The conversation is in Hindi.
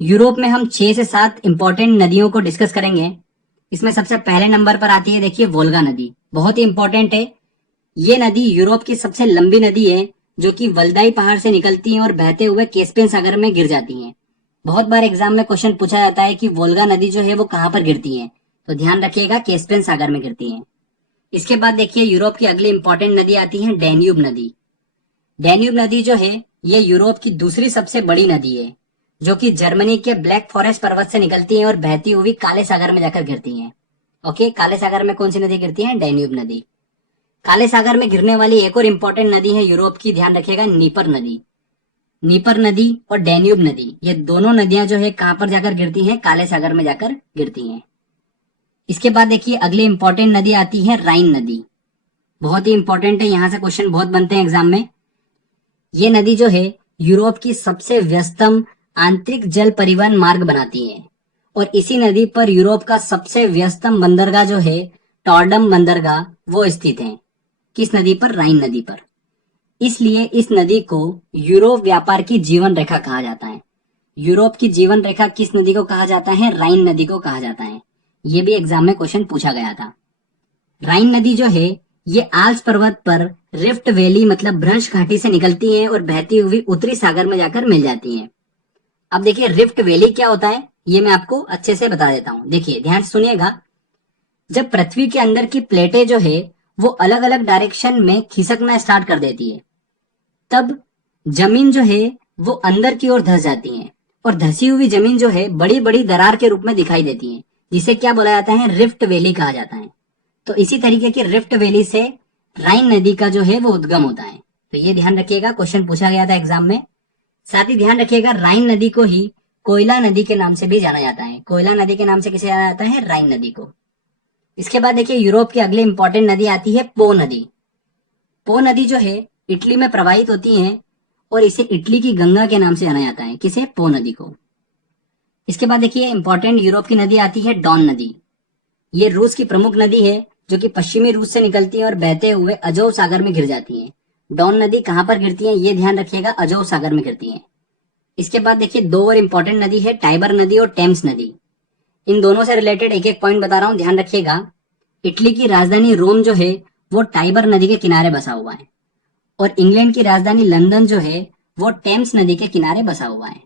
यूरोप में हम 6 से 7 इंपॉर्टेंट नदियों को डिस्कस करेंगे। इसमें सबसे पहले नंबर पर आती है, देखिए, वोल्गा नदी। बहुत ही इंपॉर्टेंट है। ये नदी यूरोप की सबसे लंबी नदी है, जो कि वल्दाई पहाड़ से निकलती है और बहते हुए कैस्पियन सागर में गिर जाती है। बहुत बार एग्जाम में क्वेश्चन पूछा जाता है कि वोल्गा नदी जो है वो कहाँ पर गिरती है, तो ध्यान रखिएगा, कैस्पियन सागर में गिरती है। इसके बाद देखिए, यूरोप की अगली इंपॉर्टेंट नदी आती है डैन्यूब नदी। डैन्यूब नदी जो है ये यूरोप की दूसरी सबसे बड़ी नदी है, जो कि जर्मनी के ब्लैक फॉरेस्ट पर्वत से निकलती है और बहती हुई काले सागर में जाकर गिरती है। ओके, काले सागर में कौन सी नदी गिरती है? डैन्यूब नदी। काले सागर में गिरने वाली एक और इंपॉर्टेंट नदी है यूरोप की, ध्यान रखिएगा, नीपर नदी। नीपर नदी और डैन्यूब नदी, ये दोनों नदियां जो है कहां पर जाकर गिरती हैं? काले सागर में जाकर गिरती हैं। इसके बाद देखिए, अगली इंपॉर्टेंट नदी आती है राइन नदी। बहुत ही इंपॉर्टेंट है, यहां से क्वेश्चन बहुत बनते हैं एग्जाम में। ये नदी जो है यूरोप की सबसे व्यस्तम आंतरिक जल परिवहन मार्ग बनाती है, और इसी नदी पर यूरोप का सबसे व्यस्तम बंदरगाह जो है टॉर्डम बंदरगाह वो स्थित है। किस नदी पर? राइन नदी पर। इसलिए इस नदी को यूरोप व्यापार की जीवन रेखा कहा जाता है। यूरोप की जीवन रेखा किस नदी को कहा जाता है? राइन नदी को कहा जाता है। यह भी एग्जाम में क्वेश्चन पूछा गया था। राइन नदी जो है ये आल्प्स पर्वत पर रिफ्ट वैली मतलब भ्रंश घाटी से निकलती है और बहती हुई उत्तरी सागर में जाकर मिल जाती है। अब देखिए, रिफ्ट वैली क्या होता है ये मैं आपको अच्छे से बता देता हूं। देखिए, ध्यान से सुनिएगा। जब पृथ्वी के अंदर की प्लेटें जो है वो अलग अलग डायरेक्शन में खिसकना स्टार्ट कर देती है, तब जमीन जो है वो अंदर की ओर धस जाती है, और धसी हुई जमीन जो है बड़ी बड़ी दरार के रूप में दिखाई देती है, जिसे क्या बोला जाता है? रिफ्ट वैली कहा जाता है। तो इसी तरीके की रिफ्ट वैली से राइन नदी का जो है वो उद्गम होता है। तो ये ध्यान रखिएगा, क्वेश्चन पूछा गया था एग्जाम में। साथ ही ध्यान रखिएगा, राइन नदी को ही कोयला नदी के नाम से भी जाना जाता है। कोयला नदी के नाम से किसे जाना जाता है? राइन नदी को। इसके बाद देखिए, यूरोप की अगली इंपॉर्टेंट नदी आती है पो नदी। पो नदी जो है इटली में प्रवाहित होती है, और इसे इटली की गंगा के नाम से जाना जाता है। किसे? पो नदी को। इसके बाद देखिए, इंपॉर्टेंट यूरोप की नदी आती है डॉन नदी। ये रूस की प्रमुख नदी है, जो कि पश्चिमी रूस से निकलती है और बहते हुए अजोव सागर में गिर जाती है। डॉन नदी कहां पर गिरती है ये ध्यान रखिएगा, अजोव सागर में गिरती है। इसके बाद देखिए, दो और इंपॉर्टेंट नदी है, टाइबर नदी और टेम्स नदी। इन दोनों से रिलेटेड एक एक पॉइंट बता रहा हूं, ध्यान रखिएगा। इटली की राजधानी रोम जो है वो टाइबर नदी के किनारे बसा हुआ है, और इंग्लैंड की राजधानी लंदन जो है वो टेम्स नदी के किनारे बसा हुआ है।